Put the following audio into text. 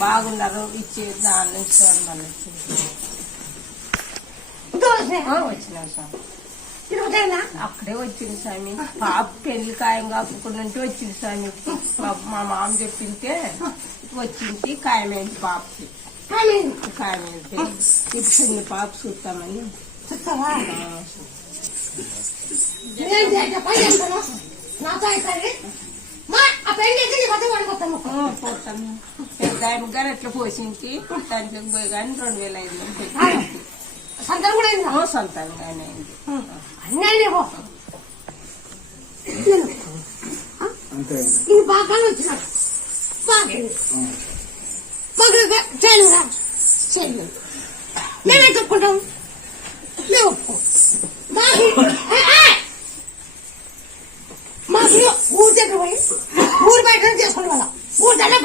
బాగున్నారు ఇచ్చి దాని నుంచి మళ్ళీ వచ్చిన స్వామి అక్కడే వచ్చింది స్వామి పాప పెళ్లి ఖాయం కాకుండా వచ్చింది స్వామి మా మామ చెప్పింటే వచ్చింది ఖాయమైంది పాపకి ఖాయమైంది ఇప్పుడు చిన్న పాప చూస్తామని పోతాము పెద్ద గారు ఎట్లా పోసించి దాంట్లో పోయి కానీ 2500 సంతానం కూడా అయింది సొంతంగానే అయింది ఇది బాగా వచ్చినాడు బాగా చేయను నేనే చెప్పుకుంటాం మేము మాకు ఊరి దగ్గర పోయి ఊరు బయట చేసుకునే వాళ్ళ ఊరి దగ్గర